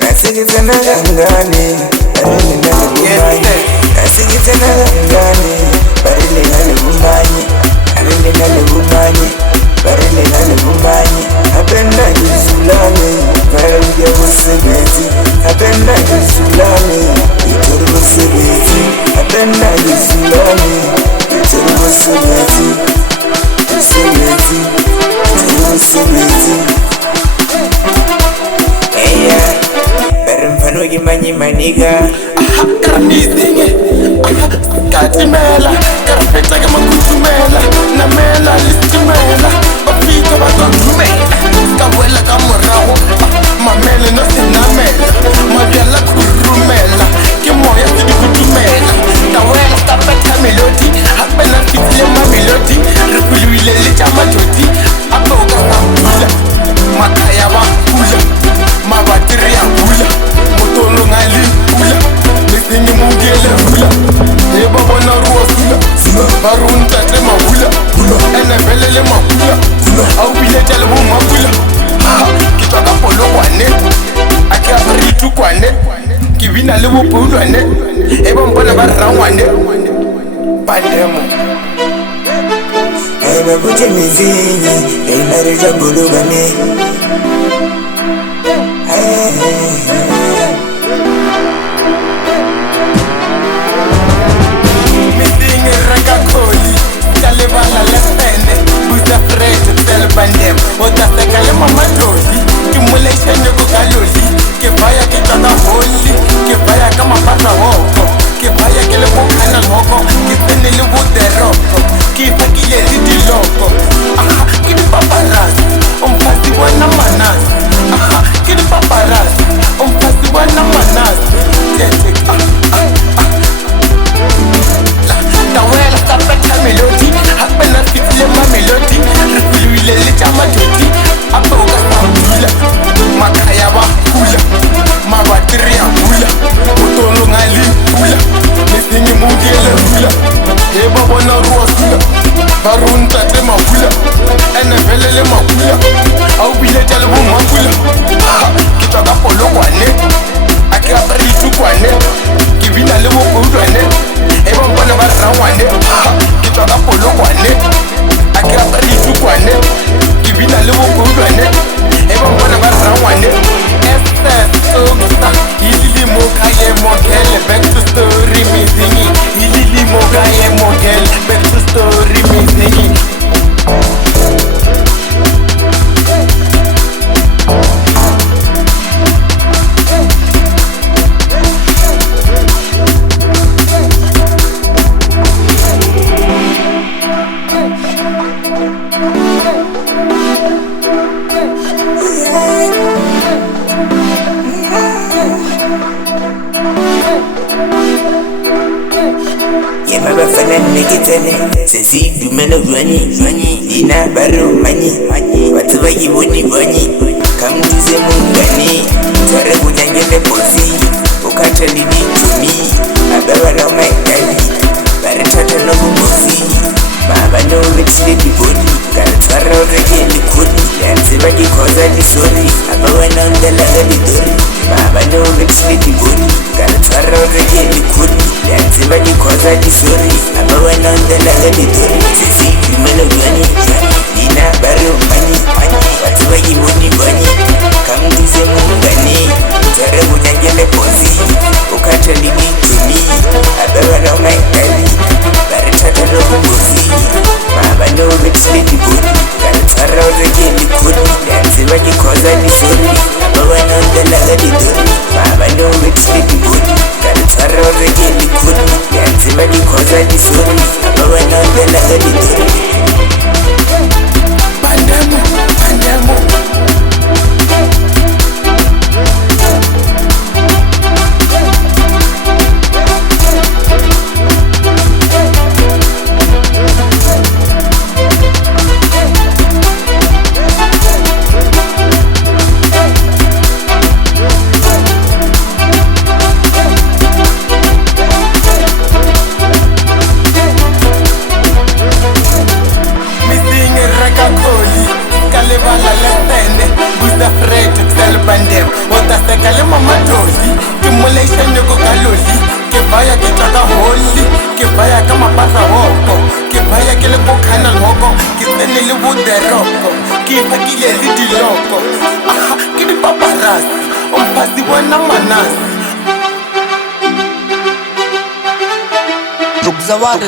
Nasigitana ngani, barili nale bumani. Nasigitana ngani, barili nale bumani. Barili nale bumani, barili nale bumani. Apenda kizulame, barili ya kusebeti. Apenda kizulame, ituru kusebeti. Apenda kizulame, ituru kusebeti. Kusebeti, ituru kusebeti. Manyi maniga karnizinge katimela karfeta kama kutumela na mela listimela opika bakontumela kawela kamuraho mamele no sinamela mabyala kurumela kimoya sidi kutumela kawela stapeta melodi hapena fitile mamelodi rikuliwile lichama joti apoga sapula makaya bakula mabatiri ya kula tolo ngali kula misingi mungele kula eba bona ruwa sula barunta te mahula NFL le mahula au bilete le bo mahula kitwa ka polo kwane akia ritu kwane kibina le bo pulwane eba mbona ba rangwane pandemo eba buje mizingi ina reja bulugane Kalebala lefene, busa frete tele bandem. Ota sekale mama loli, kimule shenye kukaloli. Kifaya kitaka holi, kifaya kama pasa hoko. Kifaya kile mukana hoko, kifene libu deroko. Kifa kile lidi loko. Aha, kini paparazzi, umpasi wana manasi. Aha, kini paparazzi, umpasi wana manasi. Tete, tawela sapeta melodi hapena fitile ma melodi rikuliwile lichama joti apoga sapula makaya bakula mabatiri ya kula utolo ngali kula misingi mungele kula eba bona ruwa sula barunta te mahula NFL le mahula au bilete le bo mahula kitwa ka polo kwane akia ritu kwane kibina le bo kudwane eba mbona ba rangwane kitwa ka polo kwane akia ritu kwane kibina le bo kudwane eba mbona ba rangwane SS oksa ilili mokaye mogele back to story mizingi ilili mokaye mogele back to story mizingi Sesi dumena vani Dina baro mani Watu bagi boni bani Kamtuze mungani Tware kunyangele posi Ukata lidi tumi Abewa na umaikali Baritata no bumosi Baba no vechile di bodi Karatwara ureke li kodi Yansi bagi koza di sori Abewa na undalaga di dori Baba no vechile di bodi Karatwara ureke li kodi Yansi bagi koza di sori Abewa na undalaga di dori Sisi kumela vani Dina baro mani Watu bagi boni bani Kamtuze mungani Tware kunyangele posi Ukata lidi tumi Abewa na umaikali Baritata no bumosi Baba no vechile di bodi Karatwara ureke li kodi Yansi bagi koza di sori Abewa na undalaga di dori Baba no vechile di bodi Karatwara ureke li kodi Yansi bagi koza di sori Abewa na undalaga di dori Pandemo, pandemo seka le mamadoli ke moleišane go ka loli ke baya ke tla ka holi ke baya ka mapasa hoko ke baya ke le ko canal hoko ke tsene le boderoko ke ipakile le diloko aha ke dipaparasi omphasi bona manasi Zawadi.